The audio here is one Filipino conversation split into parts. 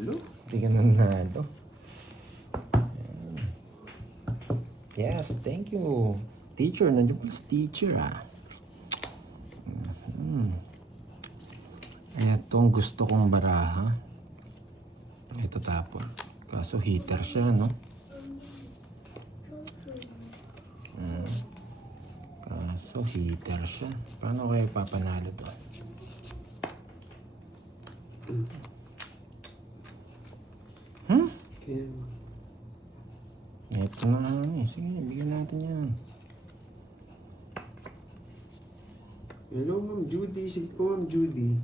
nanalo. Hindi ka nanalo. Yes, thank you. Teacher, nandiyan po si teacher Ito ang gusto kong baraha. Ito tapon. Kaso heater siya, no? Kaso heater siya. Paano kayo papanalo to? Kaya, Ito na eh. Sige, bigyan natin yan. hello, Ma'am Judy. Sige po, Ma'am Judy.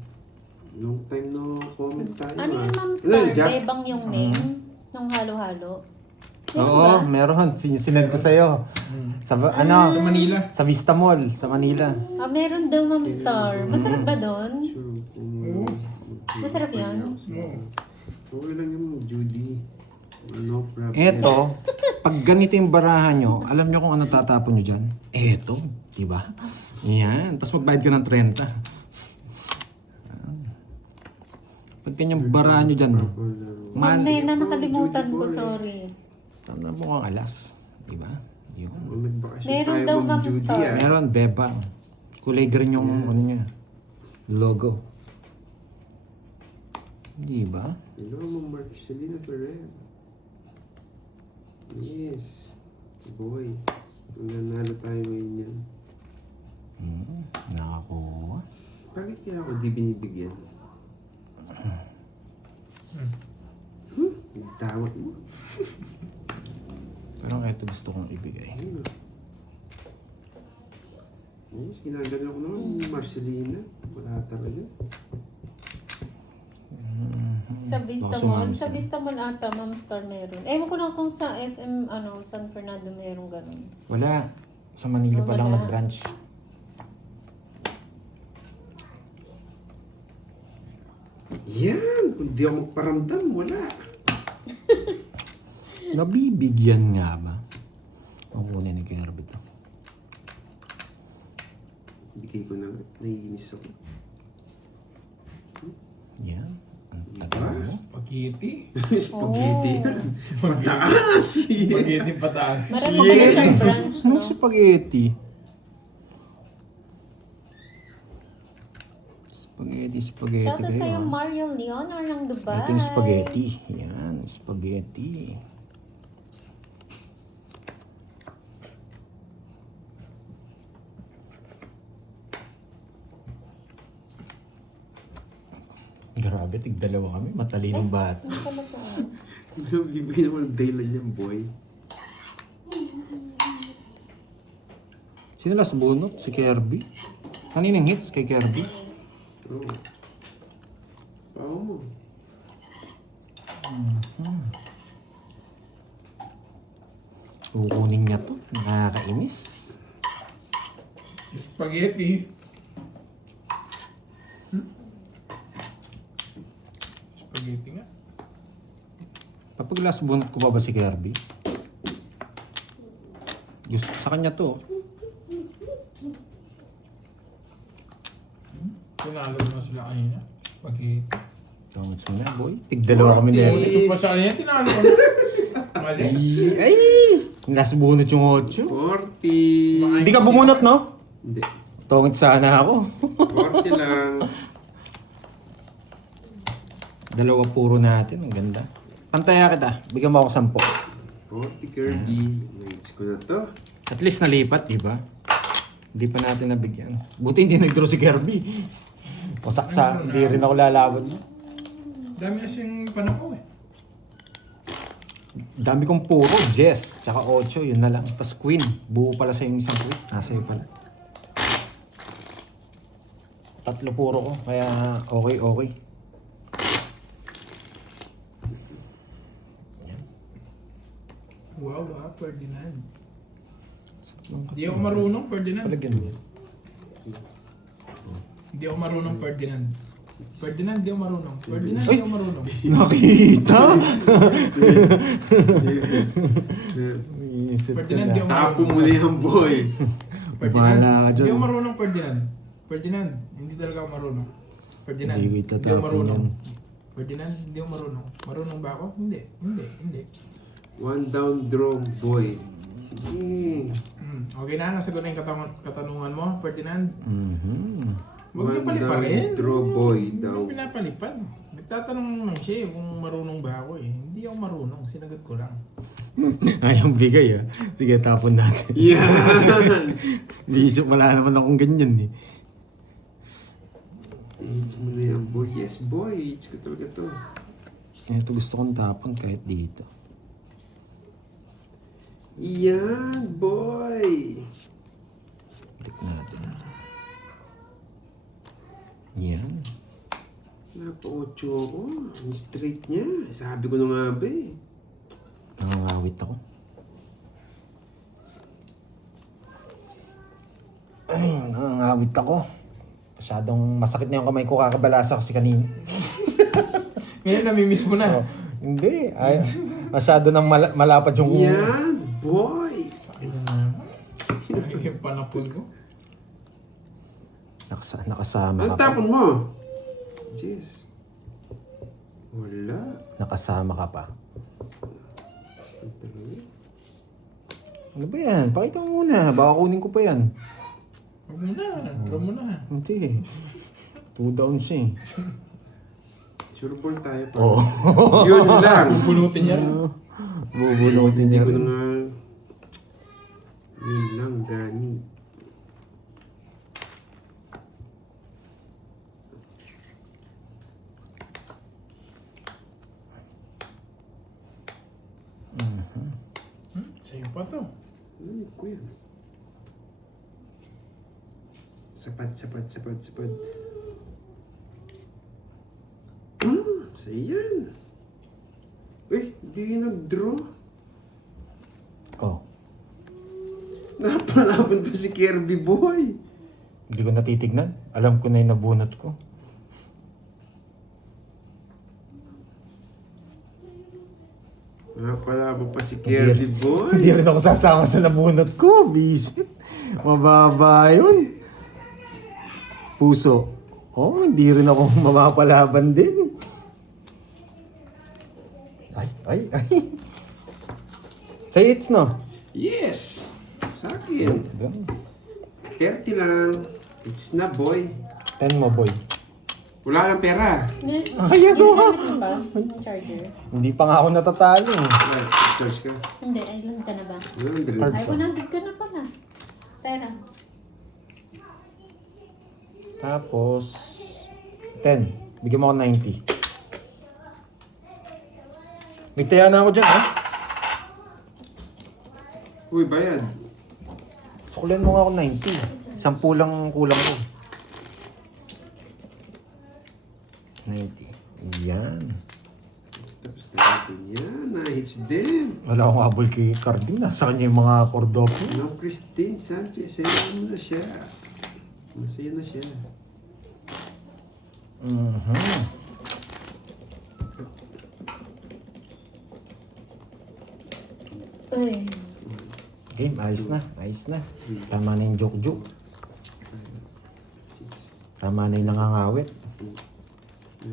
Long time no comment tayo. Ano yung Ma'am Ano yun, Star? Jack? Bebang yung name? Nung halo-halo? Meron Oo, ba? meron. Sinend ko sa'yo. Sa, ano? Sa Manila. Sa Vista Mall, sa Manila. Ah, meron daw Ma'am Star. Masarap ba doon? Sure, Masarap yan? Okay lang yung Ma'am Judy. No problem. Eto, pag ganito yung barahan nyo, alam nyo kung ano tatapon nyo dyan? Eto, diba? Yan, tapos magbayad ka ng 30. Pag kanyang barahan nyo dyan, Ma'am man, Nena, nakalimutan ko, sorry. tanda mo kang alas. Diba? Yun. Nagbakasyon Meron tayo, daw, Ma'am Ma'am Judy, Star. Meron, bebang. Kulay green yung ano niya. Logo. Diba? Hello, Ma'am Marcelina Ferrer. Yes. Boy. Nanalo tayo ngayon yan. Nakakuha. Bakit kaya ako di binibigyan? Tawag mo. Pero ito gusto kong ibigay. Ayun. Yes, ginagano ko naman, Marcelina. Wala talaga. Sa Vista Baka Mall? sumama Sa siya. Vista Mall ata, Ma'am Star meron. Ewan ko lang kung sa SM, San Fernando meron ganun. Wala. Sa Manila pa lang Wala. nag-branch. Yan! Kung di ako magparamdam, wala. Nabibigyan nga ba? Ang kunin ni Kirby to. Bigay ko na, naiinis ako. Yan. Ang Diba? tagal mo. Spaghetti. Spaghetti. Oh. Mataas! Spaghetti pataas. Marami pala siyang branch, no? Anong spaghetti? Spaghetti Shoutout kayo. sa'yo, ah. Mario Leonor ng Dubai. Ito yung spaghetti. Yan, spaghetti. Grabe, tig-dalawa kami. Matalinong bata. Ano pala to? Bibigyan naman ng dahilan yan, boy. Sino last bunot? Si Kirby? Kaninang hits kay Kirby? Oo. Pao mo. Kukunin niya to. Nakakainis. Spaghetti. Spaghetti nga. Kapag last bunot ko pa ba si Kirby? Gusto, sa kanya to. Tinalo na sila kanina. Spaghetti. Tawad mo na, boy. Tig-dalawa kami na Ito pa sa kanina, tinalo ko na. Mali. Ay! Last bunot yung 8. 40. Hindi ka bumunot, no? Hindi. Tungit sana ako. 40 lang. Dalawa puro natin. Ang ganda. Pantaya kita. Bigyan mo ako 40 Kirby. Nights ko na to. 10. At least nalipat, di ba? Hindi pa natin nabigyan. Buti hindi nag-draw si Kirby. O saksa, hindi rin ako lalabot. Dami kasing panakaw eh. Dami kong puro. Jess, tsaka 8. Yun na lang. Tapos Queen. Buo pala sa yung isang Queen. Nasa iyo pala. 3 puro ko. Kaya okay. Wow, Ferdinand. Hindi ako marunong, Ferdinand. Palagyan mo. Hindi ako marunong, Ferdinand. Ferdinand, di ako marunong. Ferdinand, di ako marunong. Nakita? Iisip ko Ferdinand, di na. ako Tapo mo marunong. na yan, boy. Ferdinand, Bahala ka dyan. hindi ako marunong, Ferdinand. Ferdinand, hindi talaga ako marunong. Ferdinand, Hindi ko hindi ako itatapon marunong. yan. Ferdinand, hindi ako marunong. Marunong ba ako? Hindi. One down, draw, boy. Sige. Okay na, nasagot na yung katanungan mo, Ferdinand. Huwag niyo One paliparin. down, draw, boy Hindi daw. ko pinapalipad. Nagtatanong naman siya kung marunong ba ako eh. Hindi ako marunong, sinagot ko lang. Ayang bigay ah. Sige, tapon natin. Yan! Naisip, wala naman akong ganyan eh. Age mo na yan, boy. Yes, boy. Age ko talaga to. Ito gusto kong tapon kahit dito. Yan, boy! Balik natin. Yan. Napa-8 ako. Ang straight niya. Sabi ko na nga ba eh. Nangangawit ako. Ay, nangangawit ako. Masyadong masakit na yung kamay ko, kakabalasa kasi kanina. Ngayon, namimiss mo na. Oh, hindi. Ay, masyado nang malapad yung... Yan, boy! Sakit na naman. Ay, yung panapon ko. Nakasama Ang ka pa. tapon mo? Jeez. Wala. Nakasama ka pa. Ang tuloy. Ano ba yan? Pakita mo muna. Baka kunin ko pa yan. Huwag mo na. Draw mo na. Hindi. 2 downs eh. Sure ball tayo pa. Oo. Yun lang. Pulutin niya rin. Bubunutin Hindi niya ko na rin. nga... Yun lang, gani. Sa'yo pa to. Ano ko yan? Sapad. Sa'yo yan. Di nag-draw. Oh. Napalaban pa si Kirby boy. Hindi ko natitignan. Alam ko na yung nabunot ko. Napalaban pa si Kirby boy. Hindi rin ako sasama sa nabunot ko. Bisit. Mababa yun. Puso. Oh, hindi rin ako mapapalaban din. Ay. Say it's no. Yes! Sa akin. 30 lang. It's na boy. 10 mo, boy. Wala lang pera. Ay, ano? Gamit mo ba? Yung charger? Hindi pa nga ako natatalo eh. Right, charge ka. Hindi, ay lang ka na ba? 100. Ay, 100 ka na pala. Pera. Tapos, 10. Bigyan mo ako 90. May taya na ako dyan, ha? Uy, bayad. Sukulan mo nga ako 90. 10 lang ang kulang ko. 90. Yan. Tapos natin yan. Na-hits din. Wala akong habol kay Carding. Nasa kanya yung mga Cordova. No, Christine Sanchez. Sayang mo na siya. Masaya na siya. Ay. Game, ayos na. Tama na yung joke-joke. 6, Tama na yung nangangawit. 9,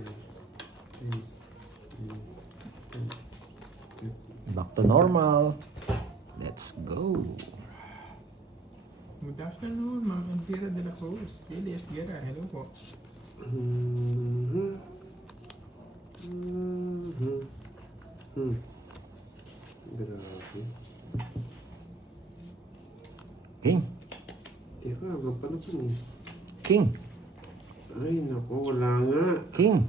Back to normal. Let's go. Good afternoon, Ma'am Elvira de la Cruz. Elias Guerra, hello po. Grabe. King. Teka, magpano pa niya? King. Ay, naku, wala nga. King.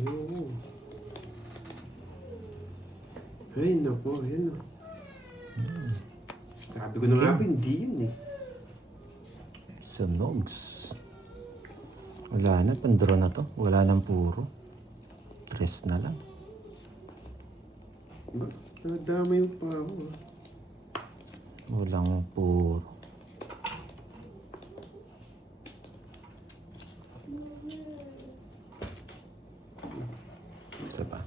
Ayun. Ay, naku, yan o. Sabi ko na nga ba, hindi yun eh. Sunogs. Wala na, pandro na to. Wala nang puro. 3 na lang. Nadamay mo pa ako ah. Walang puro. Isa pa.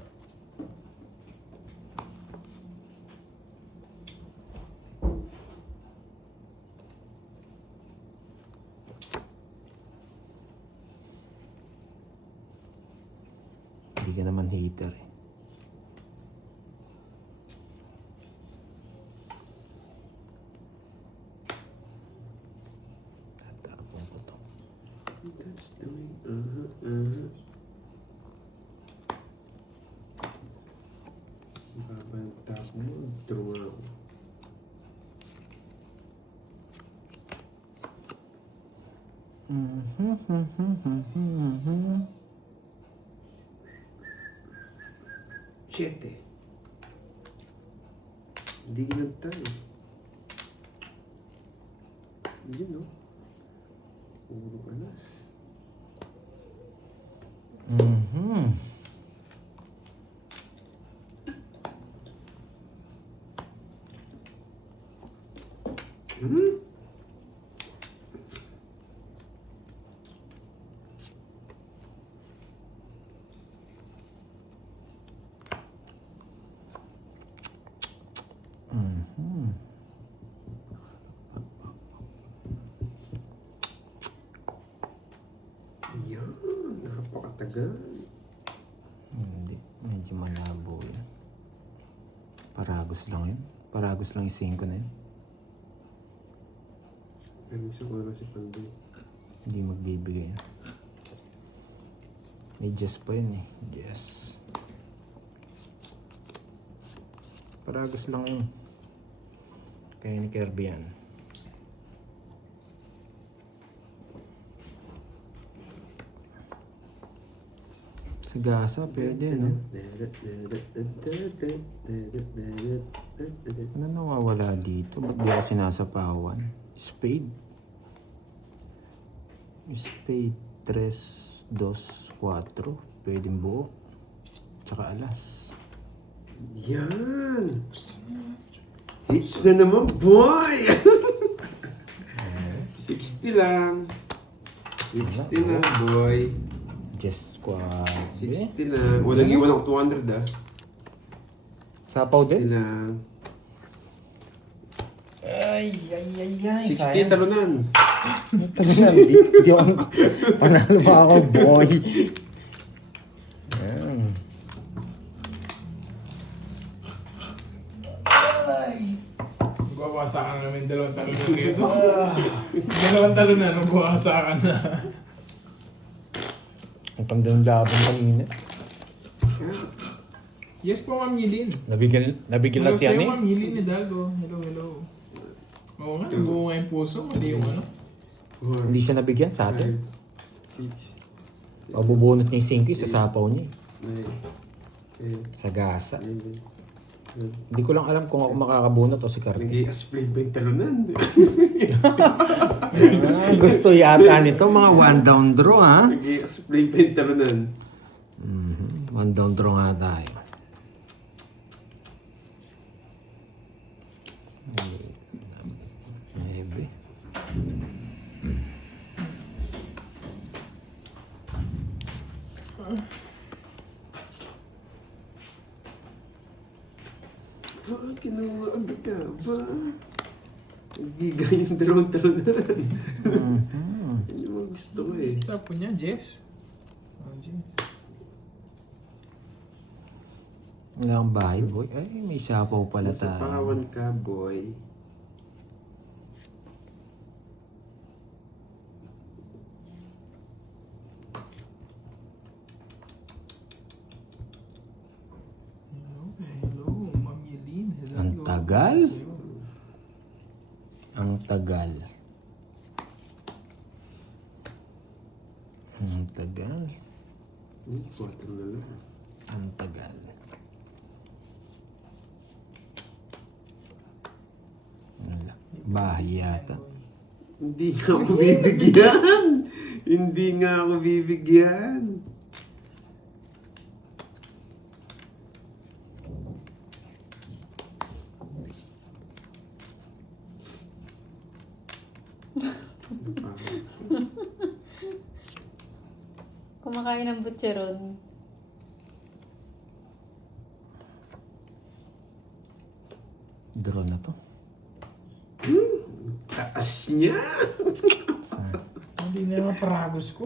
ka naman hater eh. Tatapon ko to. That's the way. Babantap mo. Draw ako. Siyete. Hindi ginagtay. Yun, no? Puro alas. Yan, napakatagal. Hindi, medyo malabo yun. Paragos lang yun. Paragos lang yung 5 na yun. Pero gusto ko na si Pandoy. Hindi magbibigay yun. May Jess pa yun eh. Yes. Paragos lang yun. Kaya ni Kirby yan. Sa gasa, pwede, no? Ano nawawala dito? Ba't di ako sinasapawan? Spade. Spade 3, 2, 4. Pwedeng buo. Tsaka alas. Yan! Hits na naman, boy! 60 lang. 60 na, boy. Just squad. 60 lang. Walang iwan ako 200 ah. Sapaw 60 din? lang. Ay. 60 talunan. Talunan, di ako. Panalo pa ako, boy. Yan. Magwawasakan na namin 2 talunan dito. 2 talunan, magwawasakan na. Ang tanda ng laban kanina. Yes po, Ma'am Yilin. Nabigyan na Hello siya sa'yo, ni. Ma'am Yilin ni Dalgo. Hello. Oo nga, nabuo nga yung puso. Mali yung ano. Hindi siya nabigyan sa atin. 6. Pabubunot niya yung 5 sa sapaw niya. 9. Sa gasa. 11. Hindi ko lang alam kung ako makakabunot o si Carti. Nag-i-split ba yung talunan? Gusto yata nito, mga 1 down draw ha. Nag-i-split ba yung talunan? 1 down draw nga tayo. Maybe. Kinuwag ka ba? Nagbigay yung 2 talunan. Yan yung mga gusto ko eh. Tapo niya, Jess. Oh, Jess. Wala kang bahay, boy. Ay, may sapaw pala Nasa tayo. pawan ka, boy. Hello, Ma'am Yilin. Hello. Ang tagal. Ang tagal. Ang tagal. 4 na lang. Ang tagal. Wala. Bahay yata. Hindi nga ako bibigyan. Hindi nga ako bibigyan. Kumakain ng butcheron. Draw na to. Taas niya. Hindi na naman paragos ko.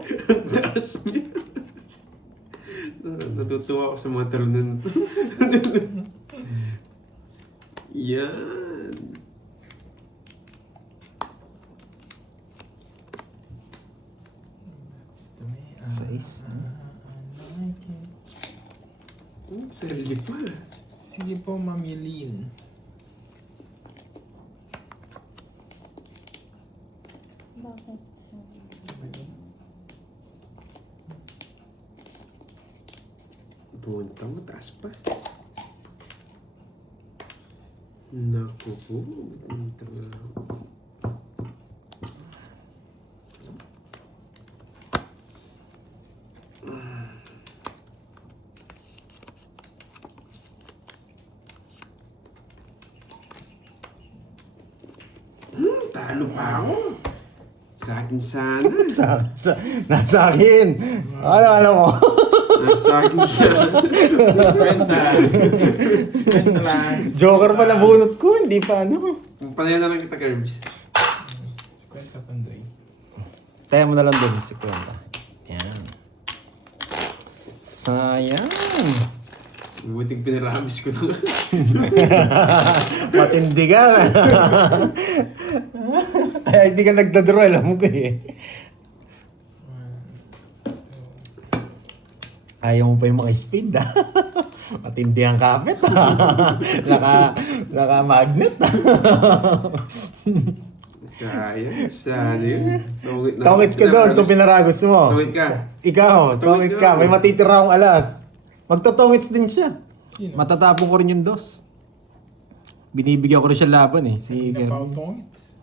Taas niya. Natutuwa ako sa mga talunan. Yan. That's the way I Sais. like it. Sarili pa. Sige po, Ma'am Yelene. Bakit? Punta mo, taas pa. Naku po. Punta nga ako. Talo pa ako. Sa akin sana. Nasa akin. Ano mo? Nasa akin sana. Kwenta. Kwenta lang. Joker pala bunot ko, hindi pa ano. Panayan na lang kita, Curbs. Kwenta Pandoy. Tayo mo na lang doon, si Kwenta. Yan. Sayang. Buting pinaramis ko na. Matindi ka. Ay, hindi ka nagdadraw, alam ko eh. Ayaw mo pa yung mga speed ah. Matindi ang kapit ah. Naka-magnet ah. Sayang. Tongit ka doon, itong pinaragos mo. Tongit ka. Ikaw, tongit ka. May matitira akong alas. Magtotongits din siya. Sino? Matatapong ko rin yung dos. Binibigyan ko rin siya laban eh. Si Hindi na Pautongits.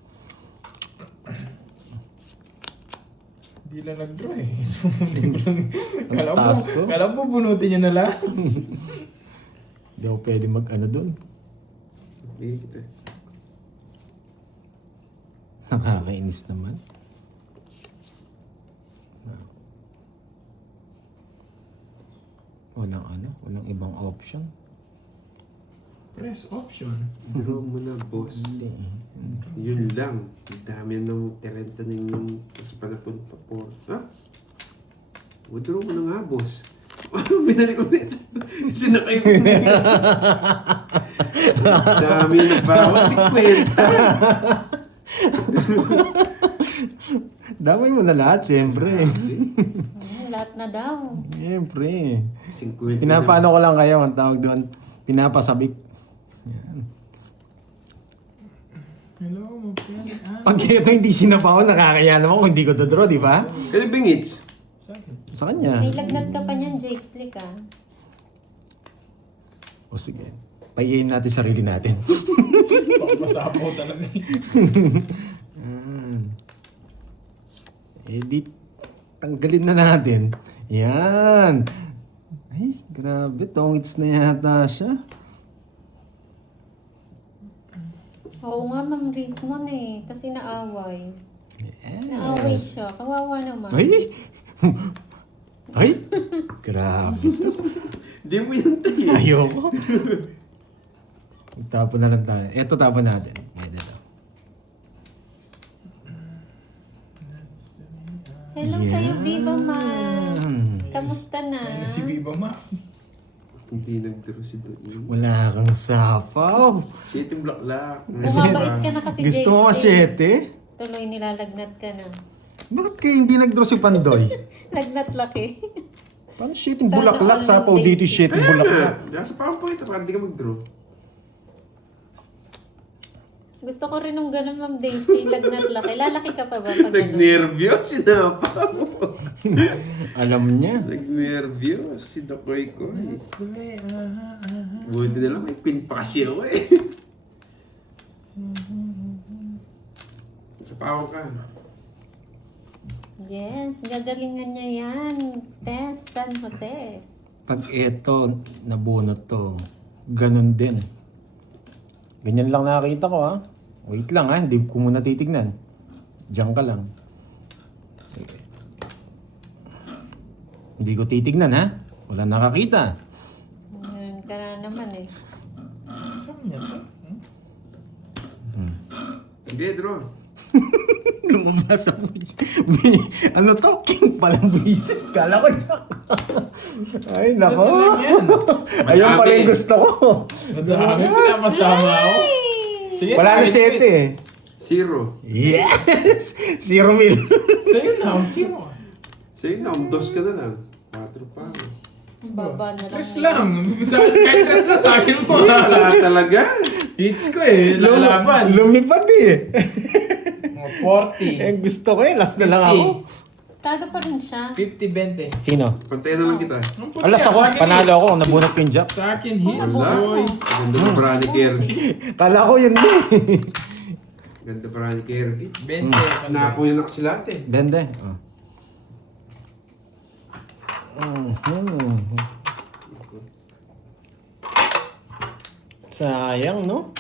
Hindi lang nag-draw eh. taas ko? Kala mo bunutin niya na lang. Hindi ako pwede mag-ano doon. Nakakainis naman. Walang ibang option. Press option. Draw mo na, boss. Hindi. Yun lang. Ang dami ng talenta ninyo sa panapon pa po. Ha? Withdraw mo na nga, boss. Binalik ulit. Sinakay mo na. Dami na bawas si Kwenta. Damay mo na lahat, syempre. Lahat na daw. Syempre. 50 Pinapaano ko lang kayo, ang tawag doon, pinapasabik. Yan. Hello, my friend. Pag ito hindi sinapaw, nakakaya naman kung hindi ko dodraw, di ba? Kaya bingits. Sa akin. Sa kanya. May lagnat ka pa niyan, Jake Slick ah. O sige, payayin natin sarili natin. Papasapo talaga. Edit. Tanggalin na natin. Yan. Ay, grabe. Tongits na yata siya. Oo nga, Ma'am Rizmon eh. Kasi naaway. Yes. Naaway siya. Kawawa naman. Ay! Ay! Grabe. Di mo yan tayo. Ayoko. Tapon na lang tayo. Ito tapon natin. Pwede daw. Hello Yan. sa'yo, Viva Max. Kamusta na? Ano si Viva Max? Hindi nag-draw si Don. Wala kang sapaw. Shitty blaklak. Bumabait ka na kasi, Gusto mo Jake. masyete? Tuloy nilalagnat ka na. Bakit kayo hindi nag-draw si Pandoy? Lagnat laki. Paano shitting Sana bulaklak? all Sapaw days. dito shitting bulaklak. Nasa PowerPoint para hindi ka mag-draw. Gusto ko rin nung ganun, Ma'am Daisy. Lagnat laki. Lalaki ka pa ba pag ganun? Nag-nervyo, sinapa mo. Alam niya. Nag-nervyo, si Dokoy ko. That's the way Buti na lang, may pin pa kasi ako eh. Sa pao ka. Yes, gagalingan niya yan. Tess San Jose. Pag eto, nabunot to, ganun din. Ganyan lang nakakita ko ha. Wait lang ha, hindi ko muna titignan. Diyan ka lang. Okay. Hindi ko titignan ha. Wala nakakita. Ngayon ka na naman eh. Saan niya to? Hindi, draw. Lumabas ako. Ano to? King palang visit. Kala ko jack. Ay, nako. Ano lang yan? Ayun pala yung gusto ko. Madami, pinapasama ako. Sige, Wala na sa akin, 7 eh. 0. Yes! 0 mil. Sa'yo na, sino? Sige na, 2 ka na lang. 4 pa ako. Baba na lang. Tres lang. Kahit tres lang sa akin mo. Wala talaga. Hits ko eh. Lalaban. Lumipad eh. Mga 40. Eh, gusto ko eh. Last na lang ako. Tado pa rin siya. 50-20. Sino? Pantayan na lang kita. Alas ako. Panalo ako. Nabunot ko yung jack. Sa akin, hits. Wala. Boy. Ganda ng Brani Kirby. Kala ko yun eh. Ganda Brani Kirby. 20. Sinapo yun na kasi lahat eh. Ganda eh. Oh. Mhm. Sayang, no?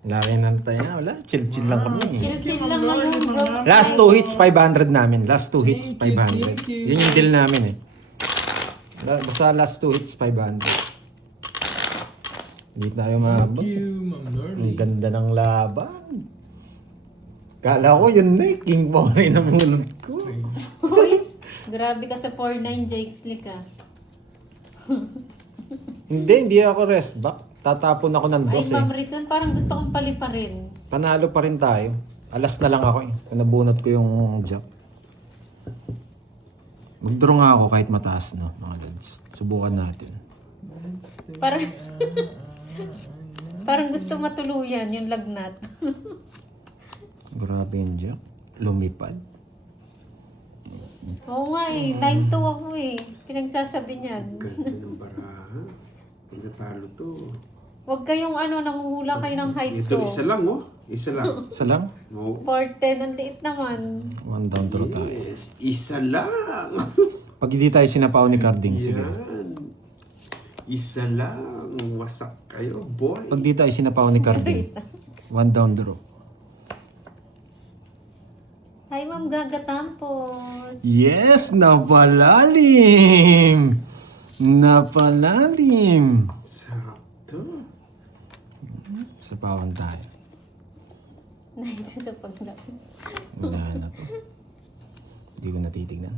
Laki ng tayo. Wala. Chill-chill lang kami. Chill-chill lang ngayon, bro. Last 2 hits, 500 namin. Last 2 hits, 500. Yun yung deal namin eh. Basta last 2 hits, 500. Hindi tayo maabot. Thank you, Ma'am Ang Norley. ganda ng laban. Kala ko yun na eh. King Bore na bunod ko. Uy, grabe ka sa 4-9 Jake Slick ah. Hindi ako rest back. Tatapon ako ng Ay, dos Ma'am eh. Rizal, parang gusto kong paliparin. Panalo pa rin tayo. Alas na lang ako eh. Nabunot ko yung jack. Mag-draw nga ako kahit mataas, no? Mga lads. Subukan natin. Parang, parang gusto matuluyan yung lagnat. Grabe yung jack. Lumipad. Oo nga eh, 9-2 ako eh. Pinagsasabi niyan. Ganda ng baraha. Pag natalo to. Huwag kayong nanguhula kayo ng height Ito, ko. isa lang oh. Isa lang. Isa lang? No. 4-10, ang liit naman. One down draw tayo. Yes, isa lang. Pag hindi tayo sinapaw ni Carding, sige. Yan. Isa lang. Wasak kayo, boy. Pag di tayo sinapaw ni Carding, one down draw. Hi, Ma'am Gaga Tampos. Yes! Napalalim! Napalalim! Sarap to. Sa pawan tayo. Nandito sa paglapit. Wala na to. Hindi ko natitignan.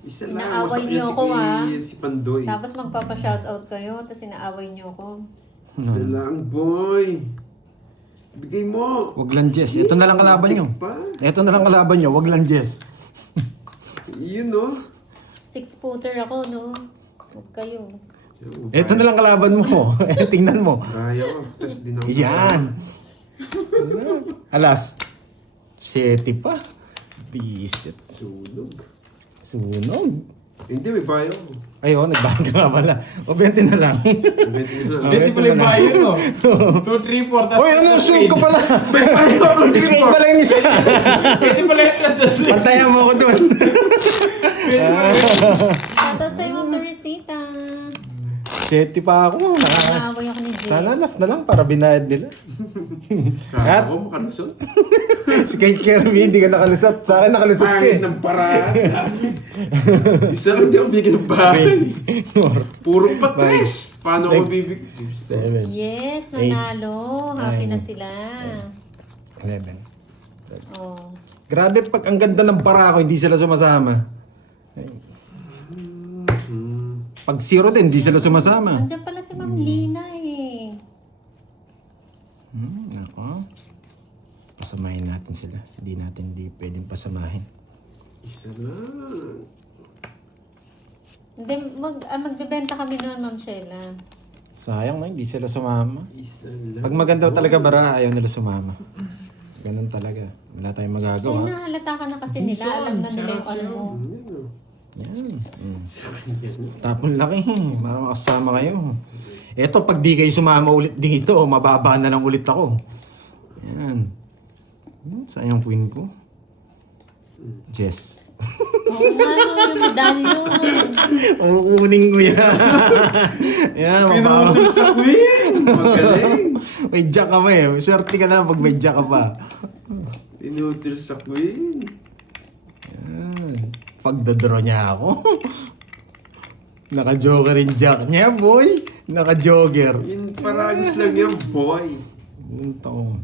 Isa lang. Inaaway Wasak niyo yan ako, ah. si Pandoy. Tapos magpapa-shoutout kayo, tapos inaaway niyo ako. Isa lang, boy. Bigay mo. Wag lang Jess. Ito na lang kalaban nyo. Pa? Ito na lang kalaban nyo. Wag lang Jess. Yun, no? 6-footer ako, no? Huwag kayo. Ito na lang kalaban mo. Tingnan mo. Kaya ko. Tapos din ako. Yan. Alas. 7 pa. Bisit. Sunog. Sunog. Hindi, may bayo ko. Ay, nagbahan ka nga pala. O, 20 na lang. 20 na. Hindi pala yung bayan mo. 2, 3, 4, tapos Uy, ano yung shoot ko pala? May Straight pala yung isa. Pwede pala yung stress sa sleep. Pantayan mo ko dun. Shoutout sa'yo, Ma'am Teresita. 7 pa ako. Inaaway ako ni Jay. Sana last na lang para binayad nila. Kaya ko, makalusot. Si kay Kirby, hindi ka nakalusot. Sa akin nakalusot ka Pangit eh. ng paraan. Isa lang di ako bigyan ng bahay. Puro patres. Paano ako bibig? 7, Yes, nanalo. Happy na sila. 11. Oh. Grabe, pag ang ganda ng bara ko, hindi sila sumasama. Pag 0 din, hindi sila sumasama. Andiyan pala si Ma'am Lina eh. Ako. Pasamahin natin sila. Hindi pwedeng pasamahin. Isa lang. Hindi, magbebenta kami noon, Ma'am Sheila. Sayang na, hindi sila sumama. Isa lang. Pag maganda talaga bara, ayaw nila sumama. Ganun talaga. Wala tayong Ay, magagawa. nahalata ka na kasi nila. Alam na nila yung ano mo. Yan. Sa kanya. Tapon laki. Para makasama kayo. Eto, pag di kayo sumama ulit dito, mababa na lang ulit ako. Yan. Sayang queen ko. Jess. Oo nga, no, yung medalyon. Kukunin ko yan. Yan, mababa. Pinutol sa queen. Magaling. May jack ka pa eh. Swerte ka na pag may jack ka pa. Pinutol sa queen. Yan. Pagdadraw niya ako. Naka-joker yung jack niya, boy. Naka-jogger. Yun paragis lang yan, boy. Yung taong.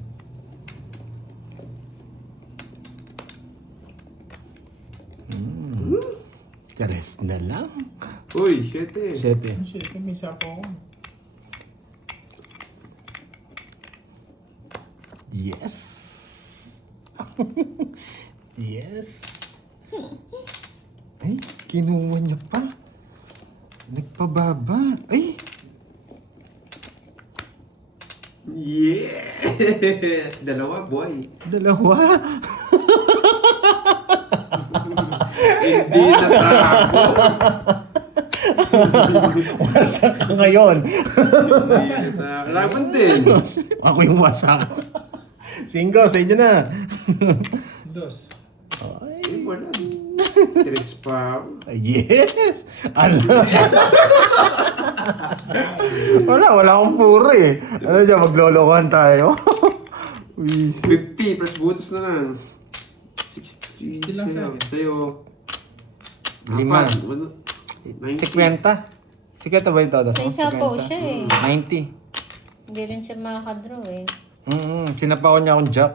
Kares na lang. Uy, 7. 7. Shit, may sapo ako. Yes. Yes. Ay, kinuha niya pa. Nagpababa. Ay, Yes! Dalawa, boy. dalawa. Hindi na trako. Wasak ka ngayon. Hindi na laban din. Ako yung wasak. 5, sa inyo na. Dos. Ay, Ay, wala. 3 pa. yes. Ala. Wala akong puro eh. Ano siya, maglolokohan tayo. Uy, 50 plus butas na lang. 60 lang sa'yo. Sa'yo. 5. 90. 50. 50 ba yung todo? May sapo siya eh. 90. Hindi rin siya makakadraw eh. Sinapawan niya akong jack.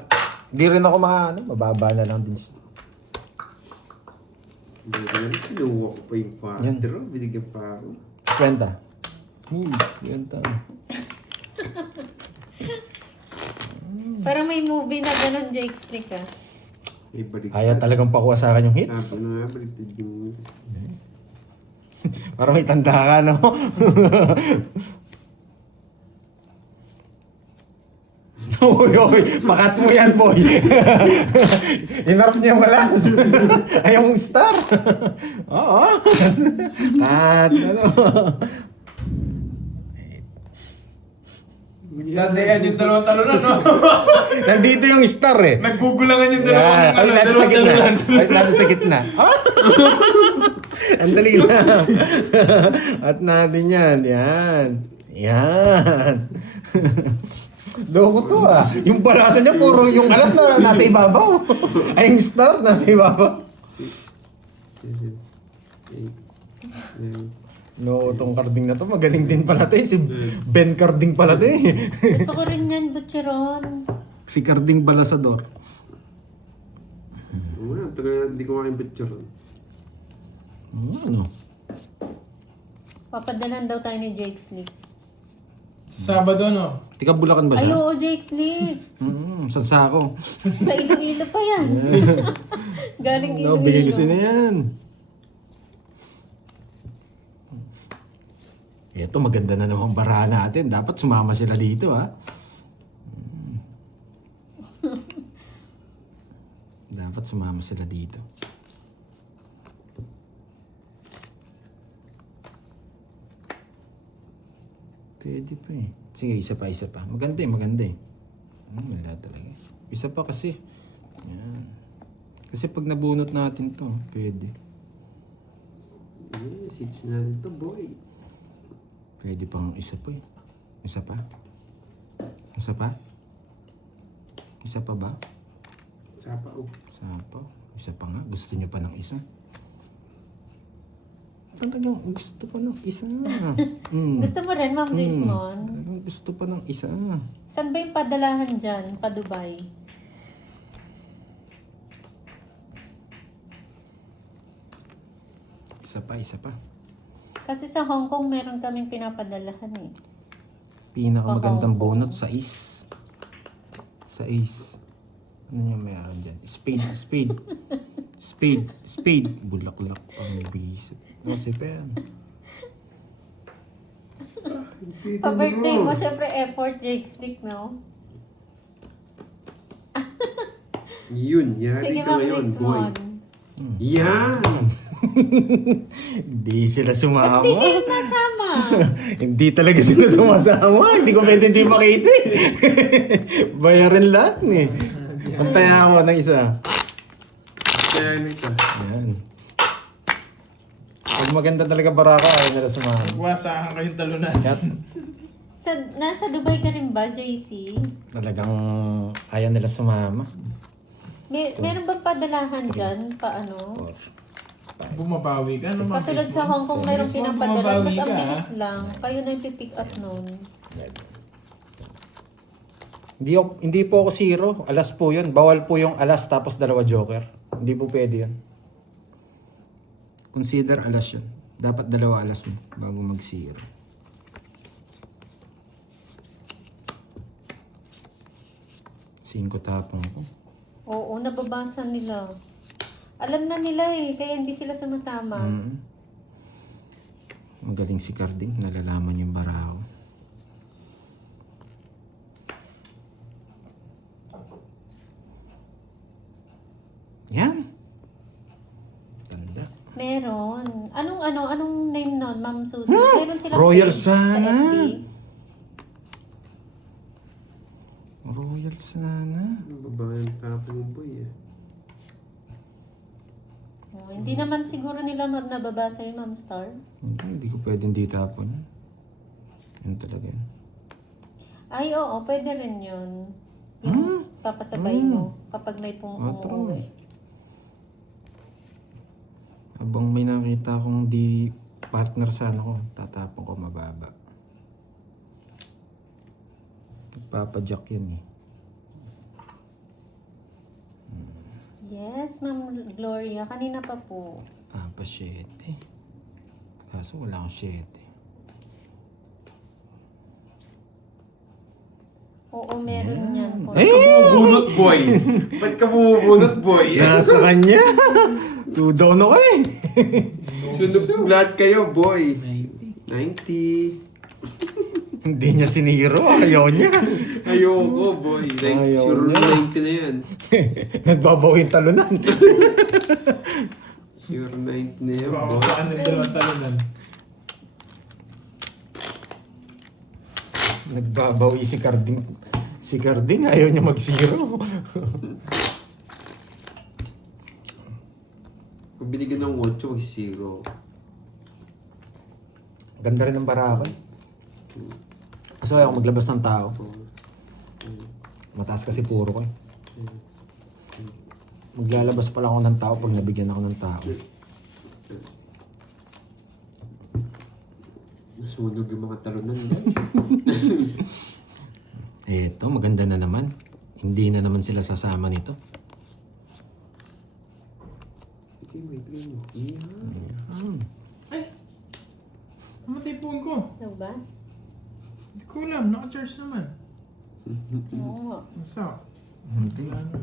Hindi rin ako mababa na lang din siya. Kinuha ko pa yung quadro. Binigyan pa ako. 50. 50. Parang may movie na ganun, Jake Stick ah. May baliktad. Ayaw talagang pakuha sa akin yung hits. Sabi na nga, baliktad yung... Parang may tanda ka, no? Uy, pakat mo yan, boy. Inarap niya yung balas. Ay, yung star. Oo. At, ano. Dadean yung dalawang talunan, no? Nandito yung star eh. Naggugulangan yung Yeah, kami natin sa gitna. talunan. Kami natin sa gitna. Ah! Ang dali lang. At natin yan. Yan. Yan. Loko to ah. Yung balasan niya, puro yung alas na nasa ibabaw. Ay, yung star nasa ibabaw. 6, 7, 8, 9. No, tong carding na to, magaling din pala to eh. Si Ben Carding pala to eh. Gusto ko rin yan, Butcheron. Si Carding Balasador. Wala, taga hindi ko makain picture. Ano? Papadalan daw tayo ni Jake Slick. Sabado, no? Tika, Bulacan ba Ay, siya? oo, Jake Slick. Sansako. Sa Iloilo pa yan. Galing No, bigay ko Iloilo. na yan. Ito, maganda na namang bara natin. Dapat sumama sila dito, ha? Dapat sumama sila dito. Pwede pa eh. Sige, isa pa. Maganda eh. Wala talaga. Isa pa kasi. Yan. Kasi pag nabunot natin to, pwede. Seats natin to, boy. Pwede pang isa pa eh. Isa pa? Isa pa? Isa pa ba? Sapa, oh. Isa pa? Isa pa nga. Gusto niyo pa ng isa? Talagang gusto pa ng isa. Gusto mo rin, Ma'am Rismon? Talagang gusto pa ng isa. Saan ba yung padalahan dyan? Pa-Dubai? Isa pa. Kasi sa Hong Kong, meron kaming pinapadalahan eh. Pinakamagandang Pa-Hong Kong. bonus sa Ace. Sa Ace. Ano yung meron dyan? Spade. Bulaklak pang bisip. No, si Pen. Pa-birthday mo, syempre effort, Jake Stick, no? Yun, yari Sige, ka Ma'am ngayon, boy. Rismon. Yan! Hindi sila sumama. Hindi kayo nasama. Hindi talaga sila sumasama. Hindi ko pwede hindi makita eh. Bayarin lahat eh. Antaya ako ng isa. Kaya nito. Yan. Pag maganda talaga baraka, ayaw nila sumama. Wasahan kayong talunan. Kat, Nasa Dubai ka rin ba, JC? talagang ayaw nila sumama. Meron bang padalahan dyan? Paano? Bumabawi ka, ano, Ma'am Katulad Rismon? sa Hong Kong, meron Rismon, pinapadala. bumabawi Tapos ang ka, bilis ah. lang. Kayo na yung pipick up nun. Hindi po ako zero. Alas po yun. Bawal po yung alas tapos 2 joker. Hindi po pwede yun. Consider alas yun. Dapat 2 alas mo bago mag-zero. Singko tapong ko. Oo, nababasa nila. Alam na nila eh, kaya hindi sila sumasama. Magaling si Carding, nalalaman yung barao. Yan. Ganda. Meron. Anong name nun, Ma'am Susie? Meron silang Royal page sana. sa FB. Royal sana. Babae ang tapong ng boy eh. Oh, hindi naman siguro nila nababasa yung Ma'am Star. Hindi ko pwedeng di tapon. Yan talaga yun. Ay, oo, pwede rin yun. Yung papasabay mo kapag may Otro. umuwi. Habang may nakita akong di partner sana ko, tatapon ko mababa. Nagpapadyak yan eh. Yes, Ma'am Gloria. Kanina pa po. Pa 7. Kaso wala akong 7. Oo, meron yan. Bubunot boy! Ba't ka bubunot boy? Nasa kanya! Tudono ka eh! Sunog lahat kayo boy! 90. 90! Hindi niya siniro, ayaw niya. Ayoko boy! Like, Ayaw sure niya. 90 na yan. Nagbabaw yung talunan. Sure 90 na yan Baka boy. saan yung dalawang talunan. Nagbabawi si Carding. Si Carding ayaw niya mag-zero. Kung binigyan ng 8, mag-0. Ganda rin ng barako. Kaso ayaw ko maglabas ng tao. Mataas kasi puro ko eh. Maglalabas pala ako ng tao pag nabigyan ako ng tao. Nasunog yung mga talunan guys. Eto, maganda na naman. Hindi na naman sila sasama nito. Okay, wait lang. Yeah. Ay! Namatay phone ko. Ano ba? Hindi ko alam, naka-charge naman. Oo nga. Masa? Hindi. Wala na.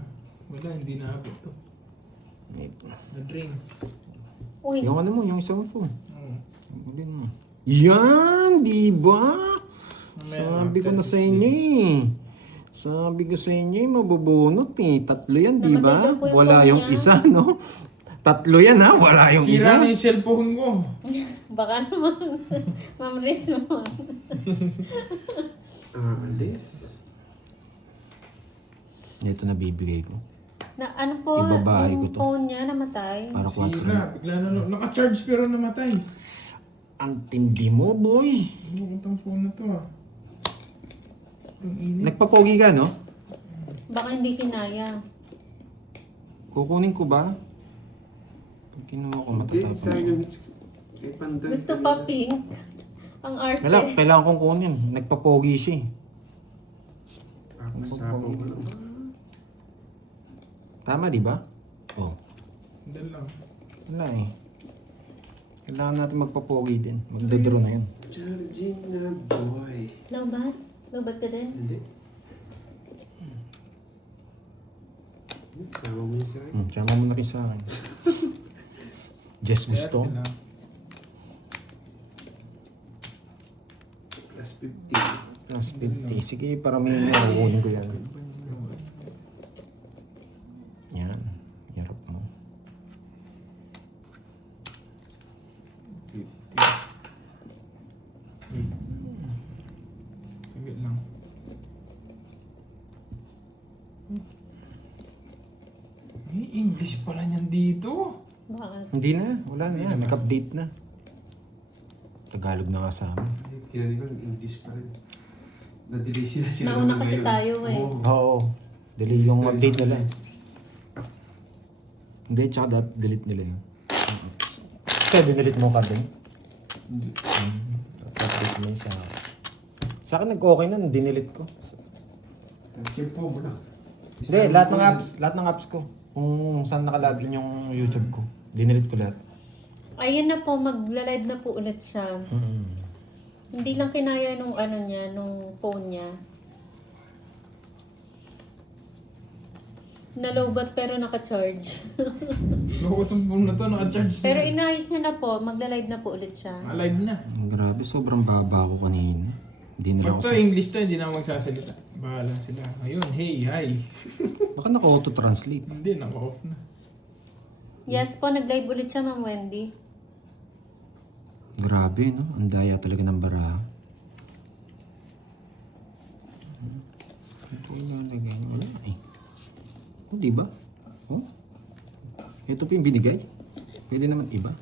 Wala, hindi naabot to. Na-drain. Uy, Yung ano mo, yung isang phone. Oo. Ulin mo. Yan, di ba? Mamaya Sabi ko after na sa this inyo eh. Sabi ko sa inyo eh, mabubunot eh. 3 yan, di ba? Namatay daw po yung Wala phone yung niya. isa, no? 3 yan ha, wala yung Sira isa. na yung cellphone ko. baka naman. Ma'am Riz naman. Alis. Ito na bibigay ko. Na ano po, Ibabahay ko yung to. phone niya namatay. Para 4. Sira, bigla na naka-charge pero namatay. Ang tindi mo, boy. Ano itong phone na to ah? Ang init. Nagpapogi ka, no? Baka hindi kinaya. Kukunin ko ba? Pag kinuha ko, Hindi, matatapon. sayang yung kay Pandan. Gusto pa pink. Ang arte. Wala, kailangan kong kunin. Nagpapogi siya eh. Papasapaw ko lang. Tama, di ba? Oh. Hindi lang. Wala eh. Kailangan natin magpapogi din. Magdodraw na yun. Georgina boy. Lobat? Lobat ka din? Hindi. Sama mo yun sa akin. Sama mo na rin sa akin. Just gusto. Kaya Plus 50. Plus 50. Sige, paramihin mo. Kukunin ko yan. Yan. Hirap mo. 50. Sige lang. May English pala niyan dito. Bakit? Hindi na. Wala na yan. Nag-update na. Tagalog na kasama. Kaya rin ko, English pa rin. Na-delay sila Nauna naman kasi ngayon. tayo eh. Oo. Oo. Delay yung update nila. Hindi, tsaka delete nila yun. Kaya dinelete mo ka din? Hindi. Update mo yun sa... Sa akin nag-okay na, dinelete ko. Simple mo lang. Hindi, lahat ng apps ko. Kung saan nakalagin yung YouTube ko. Dinelete ko lahat. Ayun na po, magla-live na po ulit siya. Hindi lang kinaya nung ano niya, nung phone niya. Nalobat pero naka-charge. Loko itong phone na to, naka-charge Pero na. inayos niya na po, magla-live na po ulit siya. Alive na. Grabe, sobrang baba ko kanina. Hindi nila Pag ako to English to, hindi na magsasalita. Bahala sila. Ayun, hey, hi. Baka naka-auto-translate. Hindi, naka-off na. Yes po, nag-live ulit siya, Ma'am Wendy. Grabe, no? Ang daya talaga ng baraha. Ito yung nalagay. Wala eh. Oh, di ba? Oh? Ito pa yung binigay. Pwede naman iba.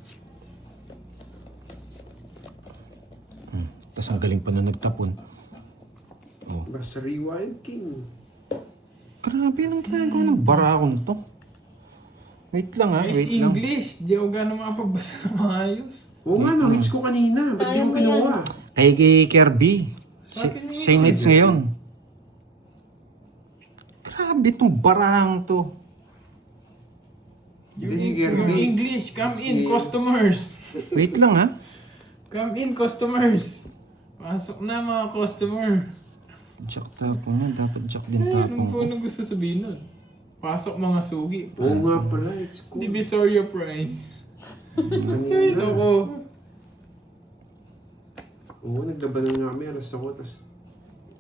Tapos ang galing pa na nagtapon. Oh. Basta Rewild King. Grabe, anong ginagawa ng barahon to? Wait lang ha, Guys, wait lang. English. Di ako gano'ng makapagbasa ng maayos. Oo nga, no, hits ko kanina. Ba't di Kaya mo mo kinuha? Kay Kirby. Sa akin yun. Siya yung needs ngayon. Grabe itong barahang to. Yung, Hindi, si yung Kirby. English, come in, Si- customers. Wait lang ha. Come in, customers. Pasok na mga customer. Jack tapong na, dapat jack din Anong tapong po ko. nang gusto sabihin nun? Pasok mga sugi. Oo nga pala, it's cool. Divisoria price. Ay, Kanina. loko. Oo, naglabanan nga kami. Alas ako, tapos...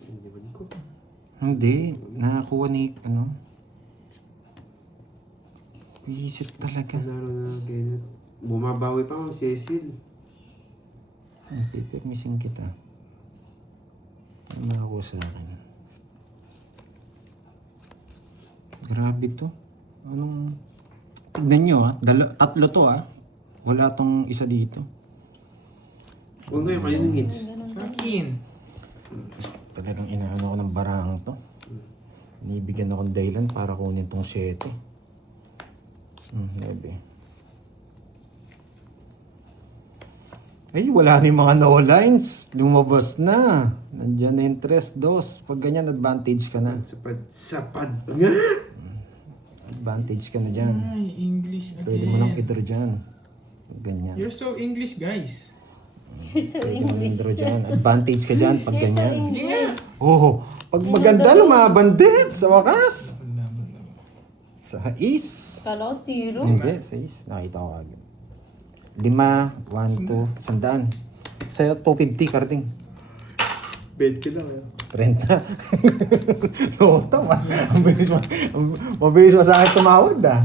Hindi ba ko? Hindi, nakakuha ni, ano. Visit talaga. Panalo na ganyan. Bumabawi pa Ma'am Cecil. Paper missing kita. Ano nakakuha sa akin? Grabe to. Anong... Tignan nyo ha. Tatlo to ha. Wala tong isa dito. Oo nga, kayo ng hits. Sa akin. Talagang inaano ko ng barang to. Inibigyan ako ng dahilan para kunin tong 7. 9. Ay, wala na yung mga no lines. Lumabas na. Nandiyan na yung 3-2. Pag ganyan, advantage ka na. Sapad nga! Advantage ka na dyan. Ay, English again. Pwede mo nang i-draw dyan. Pag ganyan. You're so English, guys. You're so Pwede mo nang English. i-draw dyan. Advantage ka dyan pag You're so ganyan. English. Oh, pag maganda, lumabandit sa wakas. Sa is. Kala ko zero. Hindi, sa is. Nakita ko agad. 5, 1, 2, 100. Sa'yo, 250 karating. Bed ka na kayo. 30. Oo, tama. Mabilis mo sa akin tumawad ah.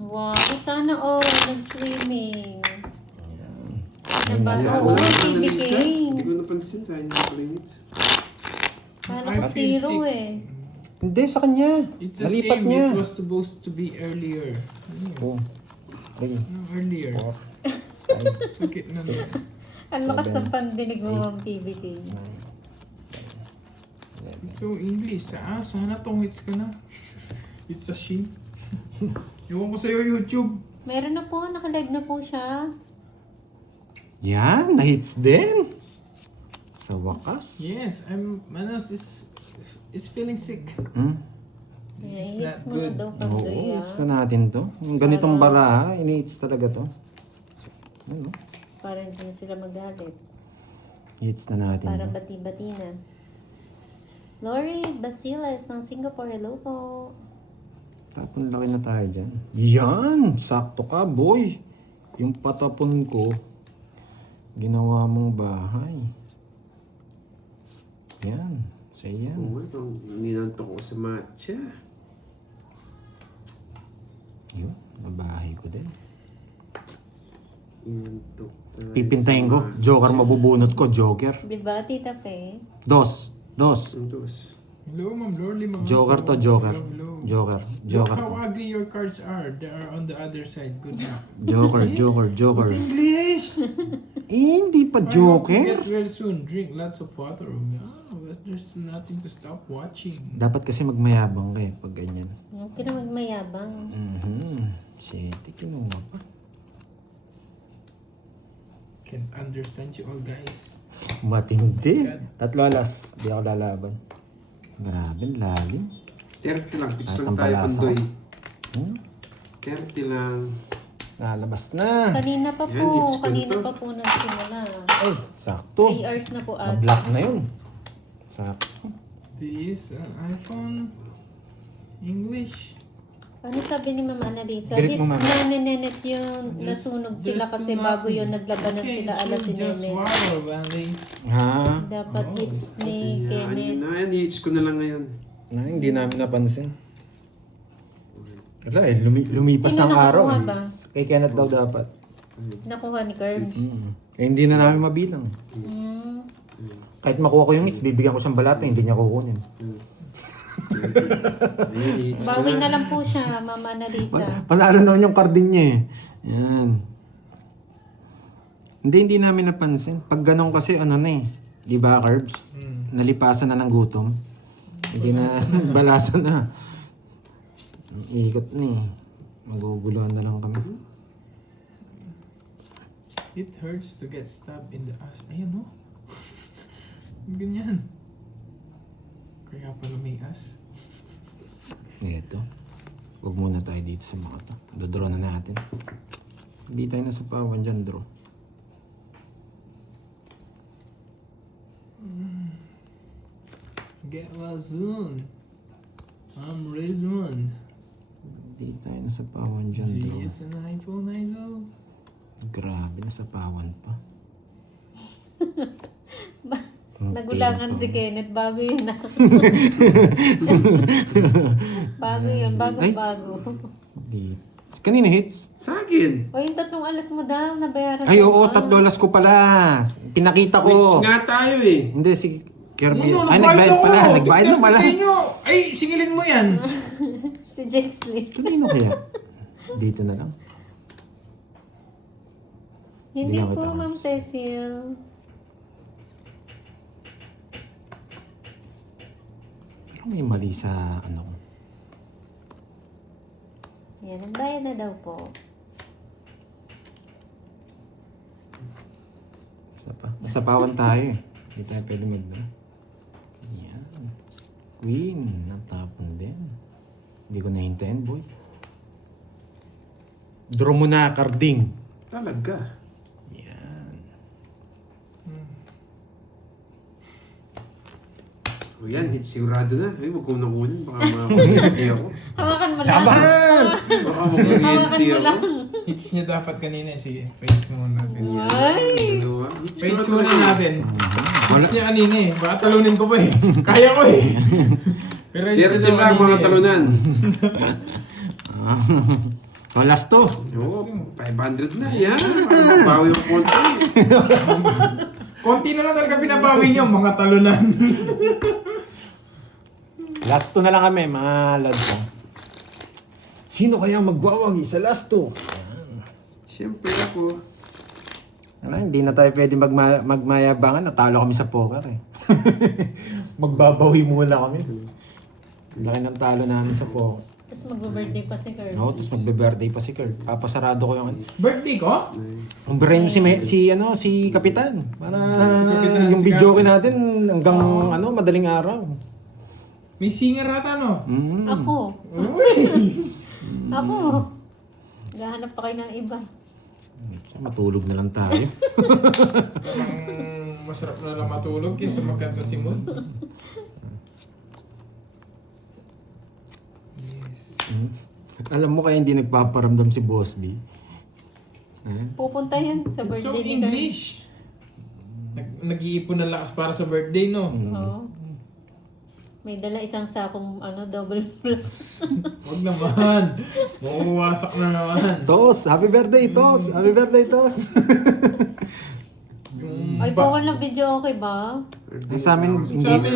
Wow, sana all nag-swimming. Ayun na lang. Oo, Wala na PBK. limits na. Hindi ko napansin. Sayang hindi ko limits. Kala ko I feel zero sick. eh. Hindi, sa kanya. It's a Nalipat shame niya. it was supposed to be earlier. Oh. Ay, No, earlier. 4, 5, Sakit na na. 6, Ang lakas Seven, ng pandinig mo ang PBK. 9, 10, 11. It's so English. Sana tong hits ka na. It's a shame. Iwan ko sa'yo YouTube. Meron na po, naka-live na po siya. Yan, na-hits din. Sa wakas. Yes, Manos is feeling sick. Hmm? This is Yes, not mo good. daw Oo, pandoy hits na natin to. Yung ganitong baraha, ini-hits talaga to. Ano? Para hindi na sila magalit. Hits na natin Para to. bati-bati na. Lori Basiles ng Singapore, hello po. Tapon laki na tayo dyan. Yan! Sakto ka, boy! Yung patapon ko, ginawa mong bahay. Yan. Sa yan. Oo nga, ninantok ko sa matcha. Yun, nabahay ko din. Ninantok tayo Pipintahin sa ko. matcha. Joker mabubunot ko. Joker. Diba, Tita Fe? Dos. Dos. Hello, Ma'am Lorly. Mga Joker to, Joker. Hello, hello. Joker. Look Joker how to. ugly your cards are. They are on the other side. Good luck. Joker, Joker, Joker. English! Eh, hindi pa I hope you Joker. get well soon. Drink lots of water. But there's nothing to stop watching. Dapat kasi magmayabang ka eh, pag ganyan. Huwag ka na magmayabang. Shit, kinuha pa. Can't understand you all, guys. Matindi. 3 alas. Di ako lalaban. Grabe, lalim. 30 lang. Pix At lang ang tayo, palasa. Pandoy. Hmm? 30 lang. Lalabas na. Kanina pa Yan, hits po. ko Kanina to. pa po nagsimula. Ay, sakto. 3 hours na po ata. Na-block na yun. Sakto. This iPhone English. Ano sabi ni Mama Annalisa? Galit mo, Hits Mama. na ni Nenet yun. Nasunog sila kasi bago yun naglabanan sila alas si Just Nenet. wow, Valley. Ha? Dapat hits ni Yan, Kenneth. yun na. Yan, hits ko na lang ngayon. Na, hindi namin napansin. Wala eh, lumipas Sino ang araw. nakakuha Eh. ba? Kay Kenneth daw dapat. Nakuha ni Curbs. Eh, hindi na namin mabilang. Mm. Kahit makuha ko yung hits, bibigyan ko siyang balata, hindi niya kukunin. Ayan, hits ko Bawi na lang po siya, Mama Annalisa. Panalo naman yung carding niya eh. Yan. Hindi namin napansin. Pag ganun kasi, ano na eh. Di ba, Curbs? Nalipasan na ng gutom. Hindi na, balasan na. Ang ikot na eh. Maguguluhan na lang kami. It hurts to get stabbed in the ass. Ayun, no? Ganyan. Kaya pala may ass. Ito. Huwag muna tayo dito sa mga to. Dodraw na natin. Hindi tayo nasa pawan dyan, draw. Get well soon. I'm Rizwan. Hindi tayo nasa pawan dyan, draw. Yes, an iPhone idol. Grabe, nasa pawan pa. Nagulangan si Kenneth. Bago yun na. Bago yun. Ay. Bago. Di. Kanina hits? Sa akin. O yung 3 alas mo daw, nabayaran Ay, mo oo, ba? 3 alas ko pala. Pinakita ko. Hits nga tayo eh. Hindi, si Kirby. Ano, Ay, nagbayad pala. Nagbayad na pala. Sa inyo. Ay, singilin mo yan. Si Jexley. Kanino kaya? Dito na lang. Hindi Bigyan po, kita, Ma'am Mars. Cecil. Pero may mali sa ano ko. Yan, nagbayad na daw po. Isa pa. Sa pawan tayo eh. Hindi tayo pwede magdala. Yan. Queen. Natapon din. Hindi ko nahintayin, boy. Draw mo na, carding. Talaga. Yan. O yan, hits sigurado na. Ay, huwag ko nakunin. Baka makakuryente ako. Hawakan mo lang. Laban! Baka makakuryente Hawakan mo ako. lang. Hits niya dapat kanina. Sige, face muna natin. Ay! Dalawa. Hits ko Face na muna talaga. natin. Hits niya kanina eh. Baka talunin ko pa eh. Kaya ko eh. Pero hits Pero niya din lang mga kanina eh. talunan. Walas to. Oo, 500 na. Yan. Bawi yung konti. Konti na lang talaga pinabawi niyo, mga talunan. Last two na lang kami, mga lads. Sino kaya magwawagi sa last two? Siyempre ako. Ano, hindi na tayo pwede magmayabangan. Natalo kami sa poker eh. Magbabawi muna kami. Laki ng talo namin sa poker. Tapos mag-birthday pa si Kirby. No, tapos magbe-birthday pa si Kurt. Papasarado ko yung... Birthday ko? Umbrahin mo si Kapitan. Para Kapitan, yung si video Kapitan. natin hanggang madaling araw. May singer ata no? Mm. Ako. Uy! Ako. Gahanap pa kayo ng iba. Matulog na lang tayo. Parang masarap na lang matulog kaysa magkanta si Moon. Yes. Mm. Alam mo kaya hindi nagpaparamdam si Boss B? Pupunta yan sa So birthday ni Kirby. English. Nag-iipon ng lakas para sa birthday no? Oo. May dala isang sakong double plus. Huwag naman. Mauwasak na naman. Tos! Happy birthday, Tos! Happy birthday, Tos! Yung Ay, bawal na video, okay ba? Sa amin,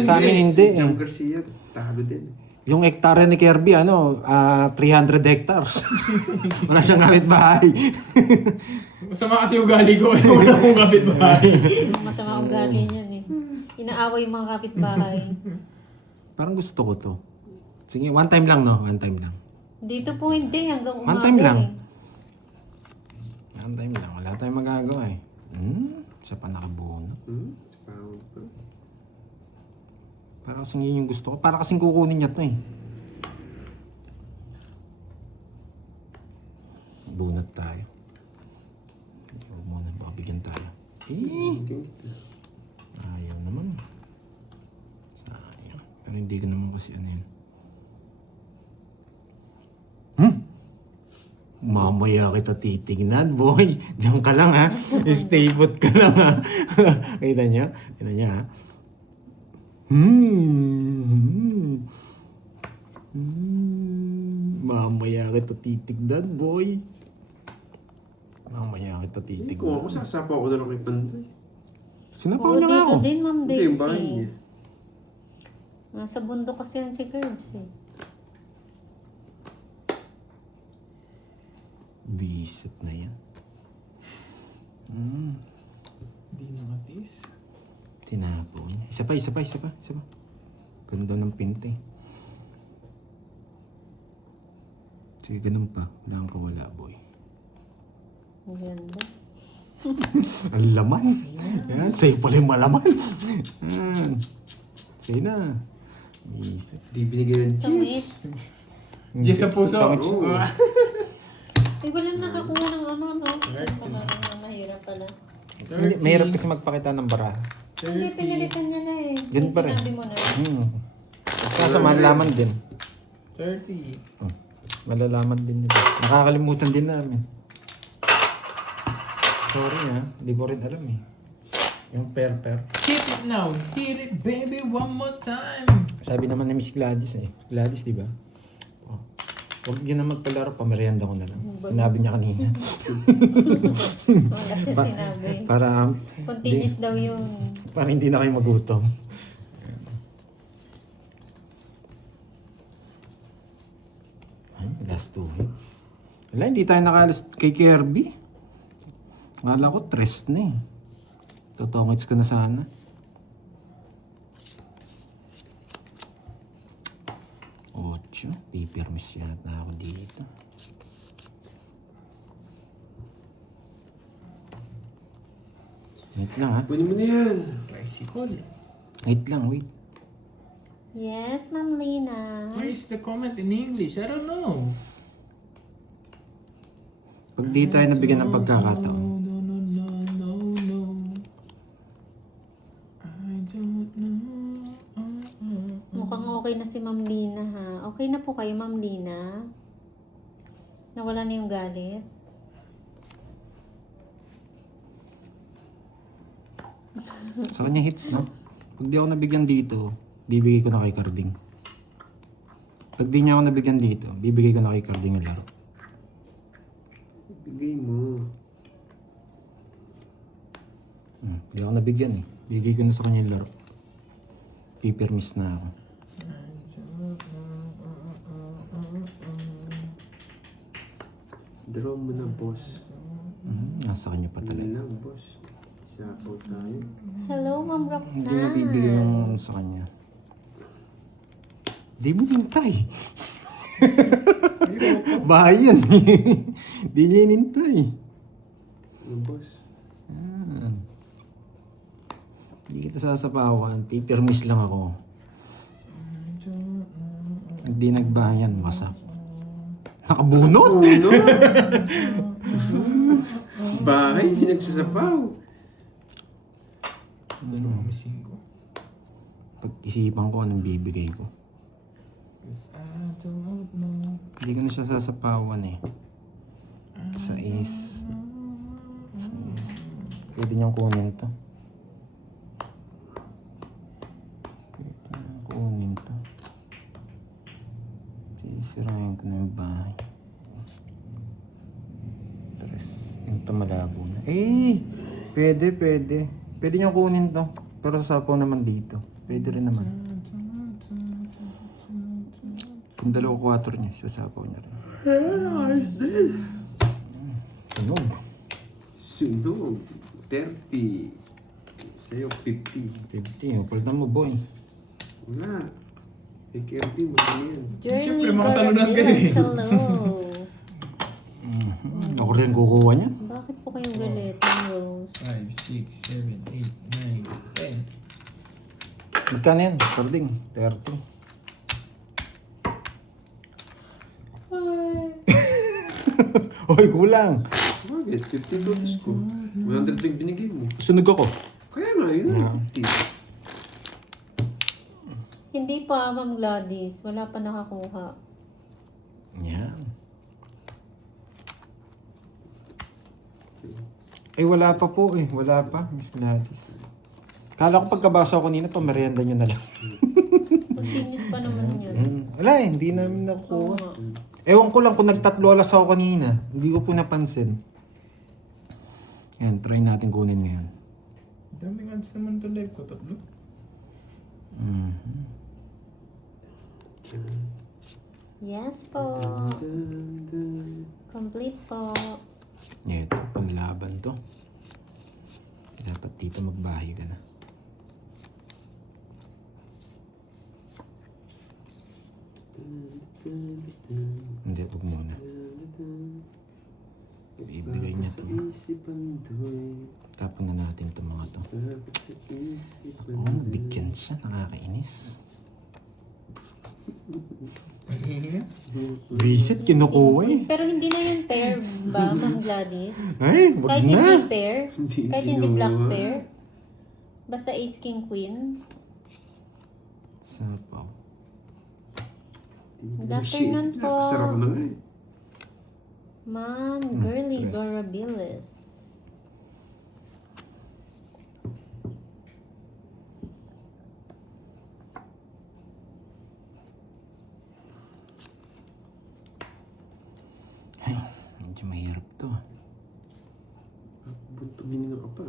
Sa amin, hindi. Jam Garcia, talo din. Yung hektarya ni Kirby, 300 hectares. Wala siyang gamit bahay. Masama kasi ugali ko. Wala akong kapitbahay. Masama ugali niyan eh. Inaaway yung mga kapitbahay. Parang gusto ko to. Sige, one time lang, no? One time lang. Dito po hindi, hanggang umaga One time lang. eh. One time lang. Wala tayong magagawa eh. Siya pa nakabuo, no? Parang kasing yun yung gusto ko. Parang kasing kukunin niya to eh. Bunot tayo. Okay. Ayaw naman. Sayang. Pero hindi ko naman kasi ano yun. Mamaya kita titignan, boy. Diyan ka lang ha. Stay put ka lang ha. Kita niyo? Kita niyo ha. Mamaya kita titignan, boy. Mamaya kita Hindi ko ako, titignan. sasapaw ko na lang kay Panday. Sinapaw Oo, niya nga dito ako. din, Ma'am Hindi yung bahay Daisy. niya. Nasa bundok kasi yan si Curbs eh. Bisit na yan. Hindi nakatis. Tinapon. Isa pa. Ganda ng pinte. Sige, ganun pa. Wala kang kawala, boy. Ang ganda. Ang laman. Yan, sa'yo pala yung malaman. Sa'yo na. Bisit. Di binigyan ng cheese. Just sa puso. Tangit Oo. siya. Ay, wala nakakuha ng ano, no? Mahirap pala. Hindi, mahirap kasi magpakita ng bara. Hindi, pinalitan niya na eh. Ganun Yung pa rin. Sinabi mo na. Kaso malalaman din. 30. Malalaman din nila. Nakakalimutan din namin. Sorry hindi ko rin alam eh. Yung per. Hit it now. Hit it baby one more time. Sabi naman ni Miss Gladys eh. Gladys, di ba? Oh. Huwag yun na magpalaro, pamerienda ko na lang. Sinabi niya kanina. Wala siya sinabi. Para, Continuous daw yung... para hindi na kayo magutom. Ay, last 2 weeks. Wala, hindi tayo nakalas kay Kirby. Akala ko, 3 na eh. Totongits ko na sana. Ocho. Paper miss yata ako dito. Wait lang ha. Kunin mo na yan. Tricycle. Wait lang, wait. Yes, Ma'am Lina. Where is the comment in English? I don't know. Pag di tayo nabigyan ng pagkakataon. No. I don't know. Mukhang okay na si Ma'am Lina ha. Okay na po kayo, Ma'am Lina? Nawala na yung galit? Sa kanya hits, no? Pag di ako nabigyan dito, bibigay ko na kay Carding. Pag di niya ako nabigyan dito, bibigay ko na kay Carding yung laro. Bigay mo. Di ako nabigyan eh. Bigay ko na sa kanya yung laro. Paper miss na ako. Draw mo na, boss. Nasa kanya pa Ano talaga. lang, boss. Sapaw tayo. Hello, Ma'am Hindi na bibigay Roxanne. yung sa kanya. Di mo hintay. Bahay yan. Di niya hinintay. Ano, boss? Hindi kita sasapawan. Paper miss lang ako. Hindi nagbayan. Wasak. Nakabunot! Uno! Bahay, hindi nagsasapaw. Dalawang missing ko. Pag-isipan ko anong bibigay ko. Cause I don't know. Hindi ko na siya sasapawan eh. Sa is. Pwede niyang kunin to. Pwede niyang kunin to. Sisirahin ko na yung bahay. Tres. Yung to malabo na. Eh! Pwede. Pwede niyang kunin to. Pero sasapaw naman dito. Pwede rin naman. Yung 2-4 niya, sasapaw niya rin. Sunog. Sunog. 30. Sa'yo, 50. 50. Palitan mo, boy. Wala. Kay Kirby, madali yan. Journey Siyempre, mga talunan kayo eh. Gardez, hello. Ako rin kukuha niyan. Bakit po kayong galit, Ma'am Rose? 5, 6, 7, 8, 9, 10. Magkano yan? Carding. 30. Hoy, kulang. Bakit? 50 dollars ko. 100 lang binigay mo. Sunog ako. Kaya nga, yun Yeah. ang 50. Hindi pa, Ma'am Gladys. Wala pa nakakuha. Yan. Eh, wala pa po eh. Wala pa, Miss Gladys. Kala ko pagkabasa ko kanina, pamerienda nyo na lang. Continuous pa naman yun. Wala eh, hindi namin Oo nakukuha. nga. Ewan ko lang kung nagtatlo alas ako kanina. Hindi ko po napansin. Yan, try natin kunin ngayon. Daming ads naman to live ko, 3. Mhm. Yes po. Complete po. Ito, panlaban to. Dapat dito magbahay ka na. Hindi, huwag muna. Ibigay niya to. Tapon na natin itong mga to. Oh, bigyan siya. Nakakainis. Visit, kinukuha eh. Pero hindi na yung pair ba, Ma'am Gladys? Ay, wag Kahit na. hindi pair, Hindi kahit hindi ginawa. black pair, basta ace, king, queen. Sapaw. Good afternoon po. Napasarap ko na nga eh. Ma'am Girly tres. Gorabilis. Ay, medyo mahirap to. Tumingin ka pa.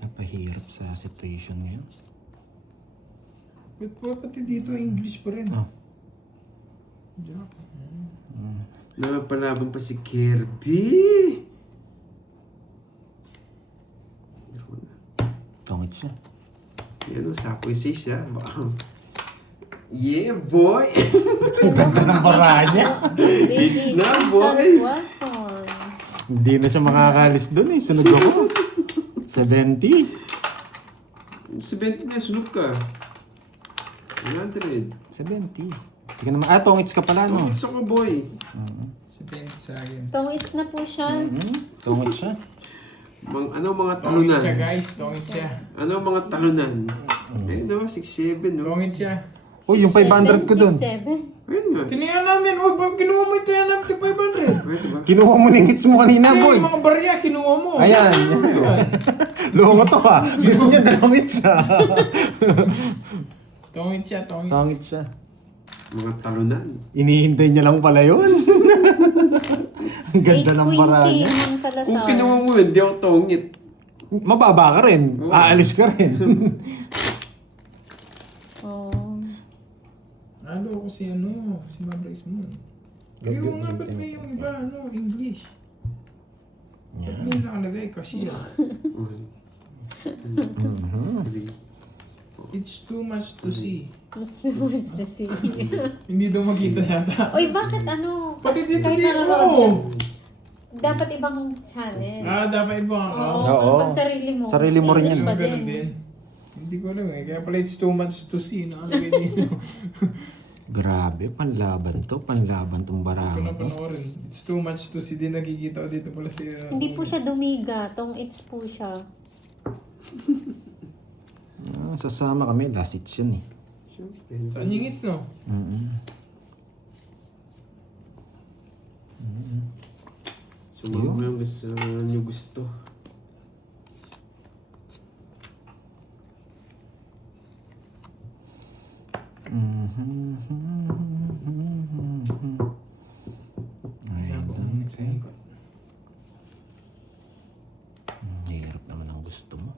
Napahirap sa situation ngayon. Wait po, pati dito English pa rin. Oh. Diyan. Napalaban pa si Kirby. Ako na. Tungit siya. Yan o, sapoy say siya. Baka. Yeah, boy! Ganda ng baranya. Baby It's na, Susan boy. Watson. Hindi na siya makakalis doon eh. Sunod ako. 70. 70 na, sunod ka. 100. 70. Hindi ka naman. Ah, tongits ka pala, no? Gusto ko, boy. Si Tenk sa akin. Tongits na po siya. Tongits siya. Ano mga Tongit talunan? siya guys, tongit siya. Ano mga talunan? Ayun no, 6-7 no. Tongit siya. Uy, yung 500 ko doon. 7. Ayun nga. Tinihan namin, oh, bakit kinuha mo ito yan namin 500? Pwede ba? Kinuha mo ng hits mo kanina, Ano boy. yung mga barya, kinuha mo. Ayan. Loko to ha. Gusto niya dalawang hits ha. Tongit siya, tongit. Tongits siya. Mga talunan. Inihintay niya lang pala yun. Ang ganda Ace, ng queen, baranya. king, Ma'am Kung Salazar. kinuha mo yun, di ako tongit. Mababa ka rin. Oo. Aalis ka rin. Oh. Ano ko si ano, si Mabrice mo. Pero nga, ba't may yung iba, ano, English? Ba't may nakalagay, cashier? 1, 2, 3. It's too much to see. Mas much to see. Hindi daw makita yata. Oy, bakit ano? Pati dito, kahit dito. nanonood ka, dapat ibang channel. Dapat iba Oo, ako. Oo. pag sarili mo. Sarili mo rin English yan. pa Ganun din. Hindi ko alam eh. Kaya pala it's too much to see. Nakalagay dito. Grabe, panlaban to. Panlaban tong Hindi ko barang na to. panoorin. It's too much to see. Di nakikita ko dito pala si... Hindi po siya dumiga. Tong-its po siya. Ah, sasama kami. Last hits yun eh. Siyempre. Saan yung hits, no? Sumama mo yung nyo gusto. Ayan. Ako ang nagsaikot. Hirap naman ang gusto mo.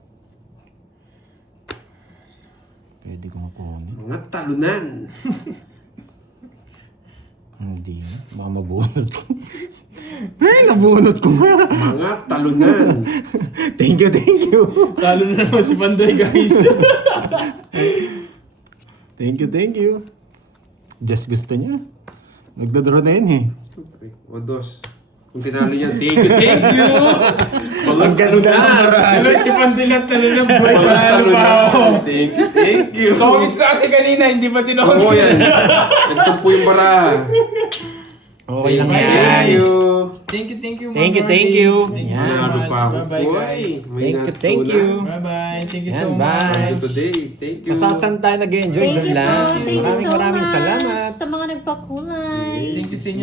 Pwede kong kunin. Mga talunan. Hindi na. Baka mabunot ko. Ay, nabunot ko nga. Mga talunan. Thank you, thank you. Talo na naman si Panday, guys. Thank you, thank you. Just gusto niya. Nagdadraw na yun eh. Siyempre. O dos. Kung tinalo yan, thank you, thank you. Mga galunan. Ano, si Panday lang talo na. Buri Mga pa ako. talunan. Thank you, thank you. Tongits na kasi kanina, hindi pa tinawag. Oo yan. Ito po yung baraha. Okay lang Thank yan. you. Thank you, Thank you, Ma'am thank Marley. you. Thank you Yan. so Nanalo much. pa ako Bye-bye, po guys. Thank you, thank you. Bye-bye. Thank you Yan, so bye. much. Today, thank you. Kasasan tayo nag-enjoy Thank doon you po. lang. Thank you so Maraming much salamat. sa mga nagpakulay. Thank you sa inyo.